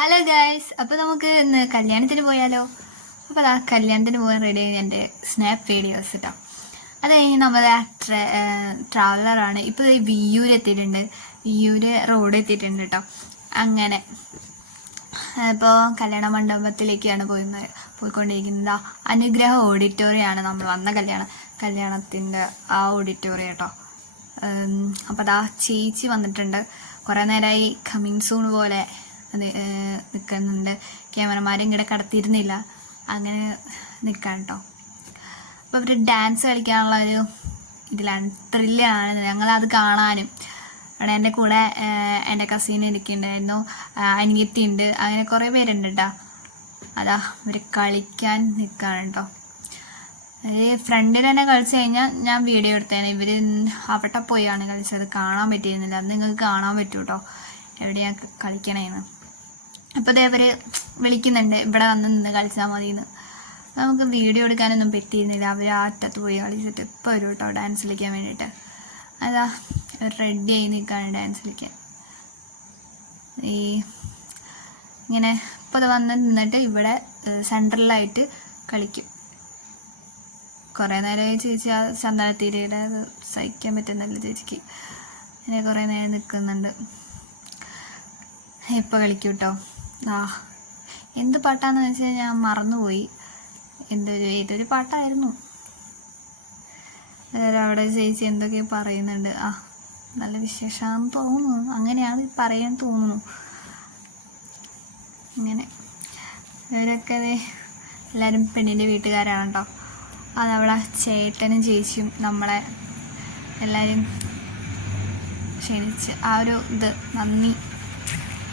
Hello guys, അപ്പോൾ നമുക്ക് ഇന്ന് കല്യാണത്തിന് പോയാലോ? അപ്പോൾ ആ കല്യാണത്തിന് പോകാൻ റെഡി ആയി എൻ്റെ സ്നാപ്പ് വീഡിയോസ് കേട്ടോ. അത് കഴിഞ്ഞ് നമ്മുടെ ട്രാവലറാണ് ഇപ്പോൾ ഈ വിയ്യൂർ എത്തിയിട്ടുണ്ട്. വിയ്യൂർ റോഡ് എത്തിയിട്ടുണ്ട് കേട്ടോ. അങ്ങനെ ഇപ്പോൾ കല്യാണ മണ്ഡപത്തിലേക്കാണ് പോയിക്കൊണ്ടിരിക്കുന്നത്. അനുഗ്രഹ ഓഡിറ്റോറിയമാണ് നമ്മൾ വന്ന കല്യാണത്തിൻ്റെ ആ ഓഡിറ്റോറിയം കേട്ടോ. അപ്പോൾ അതാ ചേച്ചി വന്നിട്ടുണ്ട്. കുറേ നേരമായി കമ്മിങ് സൂൺ പോലെ നിൽക്കുന്നുണ്ട്. ക്യാമറമാരും ഇങ്ങോട്ട് കടത്തിയിരുന്നില്ല, അങ്ങനെ നിൽക്കാൻ കേട്ടോ. അപ്പോൾ അവർ ഡാൻസ് കളിക്കാനുള്ള ഒരു ഇതിലാണ്, ത്രില്ലാണ് ഞങ്ങളത് കാണാനും. അവിടെ എൻ്റെ കൂടെ എൻ്റെ കസിൻ ഇരിക്കുന്നുണ്ടായിരുന്നു, അനിയത്തി ഉണ്ട്, അങ്ങനെ കുറേ പേരുണ്ട് കേട്ടോ. അതാ ഇവർ കളിക്കാൻ നിൽക്കുകയാണ് കേട്ടോ. ഫ്രണ്ടിൽ തന്നെ കളിച്ചു കഴിഞ്ഞാൽ ഞാൻ വീഡിയോ എടുത്തേനെ. ഇവർ അവിടെ പോയാണ് കളിച്ചത്, കാണാൻ പറ്റിയിരുന്നില്ല. അത് നിങ്ങൾക്ക് കാണാൻ പറ്റൂ കേട്ടോ എവിടെയാണ് കളിക്കണേന്ന്. അപ്പോൾ ഇതേവർ വിളിക്കുന്നുണ്ട്, ഇവിടെ വന്ന് നിന്ന് കളിച്ചാൽ മതിയെന്ന്. നമുക്ക് വീഡിയോ എടുക്കാനൊന്നും പറ്റിയിരുന്നില്ല. അവർ ആ അറ്റത്ത് പോയി കളിച്ചിട്ട് ഇപ്പോൾ വരും കേട്ടോ ഡാൻസ് കളിക്കാൻ വേണ്ടിയിട്ട്. അതാ റെഡി ആയി നിൽക്കുകയാണ് ഡാൻസ് കളിക്കാൻ. ഇങ്ങനെ ഇപ്പോൾ അത് വന്ന് നിന്നിട്ട് ഇവിടെ സെൻട്രലായിട്ട് കളിക്കും. കുറേ നേരമായി ചേച്ചി ആ ചന്ദനത്തിരയുടെ സഹിക്കാൻ പറ്റുന്നില്ല ചേച്ചിക്ക്. അങ്ങനെ കുറേ നേരം നിൽക്കുന്നുണ്ട്. ഇപ്പോൾ കളിക്കും കേട്ടോ. എന്ത് പാട്ടാന്ന് വെച്ചാൽ ഞാൻ മറന്നുപോയി. ഏതൊരു പാട്ടായിരുന്നു. അവിടെ ചേച്ചി എന്തൊക്കെ പറയുന്നുണ്ട്. നല്ല വിശേഷമാണെന്ന് തോന്നുന്നു, അങ്ങനെയാണ് പറയാൻ തോന്നുന്നു. ഇങ്ങനെ ഇവരൊക്കെ എല്ലാവരും പെണ്ണിൻ്റെ വീട്ടുകാരാണ് കേട്ടോ. അതവിടെ ചേട്ടനും ചേച്ചിയും നമ്മളെ എല്ലാവരും ക്ഷണിച്ച് ആ ഒരു ഇത് നന്ദി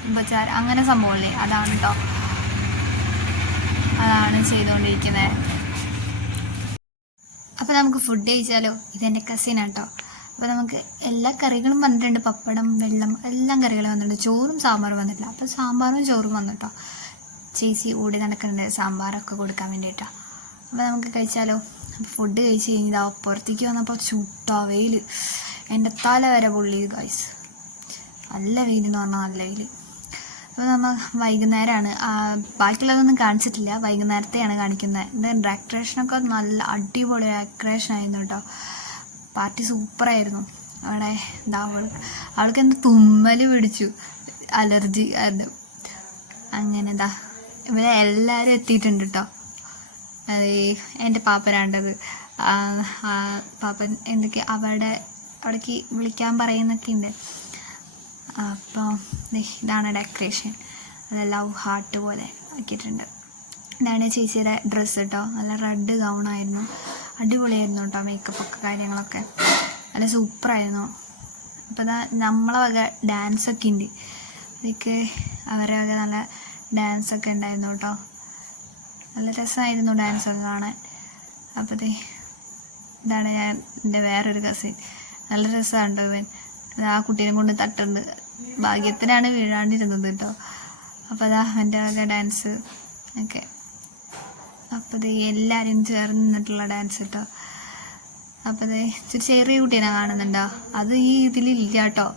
ഉപചാരം അങ്ങനെ സംഭവമല്ലേ, അതാണ് കേട്ടോ. അതാണ് ചെയ്തുകൊണ്ടിരിക്കുന്നത്. അപ്പോൾ നമുക്ക് ഫുഡ് കഴിച്ചാലോ? ഇതെൻ്റെ കസിനാണ് കേട്ടോ. അപ്പോൾ നമുക്ക് എല്ലാ കറികളും വന്നിട്ടുണ്ട്. പപ്പടം, വെള്ളം, എല്ലാം കറികളും വന്നിട്ടുണ്ട്. ചോറും സാമ്പാറും വന്നിട്ടില്ല. അപ്പോൾ സാമ്പാറും ചോറും വന്നിട്ടോ. ചേച്ചി ഓടി നടക്കുന്നുണ്ട് സാമ്പാറൊക്കെ കൊടുക്കാൻ വേണ്ടിയിട്ടാണ്. അപ്പോൾ നമുക്ക് കഴിച്ചാലോ? അപ്പോൾ ഫുഡ് കഴിച്ച് കഴിഞ്ഞാൽ അപ്പുറത്തേക്ക് വന്നപ്പോൾ ചുട്ടാ വെയിൽ, എൻ്റെ തല വരെ പൊള്ളി ഗൈസ്. നല്ല വെയിൽ എന്ന് പറഞ്ഞാൽ നല്ല വെയിൽ. അപ്പോൾ നമ്മൾ വൈകുന്നേരമാണ്, ബാക്കിയുള്ളതൊന്നും കാണിച്ചിട്ടില്ല, വൈകുന്നേരത്തെയാണ് കാണിക്കുന്നത്. ഇത് ഡെക്കറേഷനൊക്കെ നല്ല അടിപൊളി ഡെക്കറേഷൻ ആയിരുന്നു കേട്ടോ. പാർട്ടി സൂപ്പറായിരുന്നു. അവിടെ എന്താ അവൾക്ക് എന്താ തുമ്മൽ പിടിച്ചു, അലർജി അത്. അങ്ങനെ എന്താ ഇവിടെ എല്ലാവരും എത്തിയിട്ടുണ്ട് കേട്ടോ. അത് എൻ്റെ പാപ്പരാണ്ടത്. പാപ്പൻ എന്തൊക്കെ അവിടേക്ക് വിളിക്കാൻ പറയുന്നൊക്കെ ഉണ്ട്. അപ്പോൾ ഇതാണ് ഡെക്കറേഷൻ. അത് ലവ് ഹാർട്ട് പോലെ ആക്കിയിട്ടുണ്ട്. ഇതാണ് ചേച്ചിയുടെ ഡ്രസ്സ് കേട്ടോ. നല്ല റെഡ് ഗൗണായിരുന്നു, അടിപൊളിയായിരുന്നു കേട്ടോ. മേക്കപ്പൊക്കെ കാര്യങ്ങളൊക്കെ നല്ല സൂപ്പറായിരുന്നു. അപ്പോൾ അതാ നമ്മളെ വക ഡാൻസൊക്കെ ഉണ്ട്. ഇതൊക്കെ അവരെ വക നല്ല ഡാൻസൊക്കെ ഉണ്ടായിരുന്നു കേട്ടോ. നല്ല രസമായിരുന്നു ഡാൻസൊക്കെ കാണാൻ. അപ്പോൾ ഇതാണ് എൻ്റെ വേറൊരു കസിൻ. നല്ല രസമുണ്ട് ഇവൻ. ആ കുട്ടീനെ കൊണ്ട് തട്ടുണ്ട്. ഭാഗ്യത്തിനാണ് വീഴാണ്ടിരുന്നത് കേട്ടോ. അപ്പോൾ അതാ അവൻ്റെ വക ഡാൻസ് ഒക്കെ. അപ്പോൾ എല്ലാവരും ചേർന്ന് നിന്നിട്ടുള്ള ഡാൻസ് കേട്ടോ. അപ്പോൾ ചെറിയ കുട്ടീനെ കാണുന്നുണ്ടോ? അത് ഈ ഇതിലില്ല കേട്ടോ.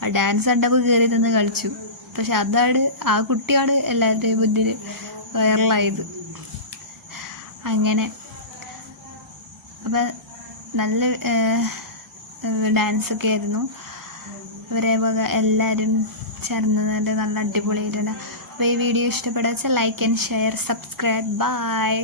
ആ ഡാൻസ് കണ്ടപ്പോൾ കയറി നിന്ന് കളിച്ചു. പക്ഷെ അതാണ് ആ കുട്ടിയാണ് എല്ലാവരുടെയും മുന്നിൽ വൈറലായത്. അങ്ങനെ അപ്പം നല്ല ഡാൻസൊക്കെ ആയിരുന്നു. ഇവരെ എല്ലാവരും ചേർന്നത് നല്ല അടിപൊളിയായിട്ടുണ്ട്. അപ്പോൾ ഈ വീഡിയോ ഇഷ്ടപ്പെടാച്ചാൽ like and share, subscribe. By.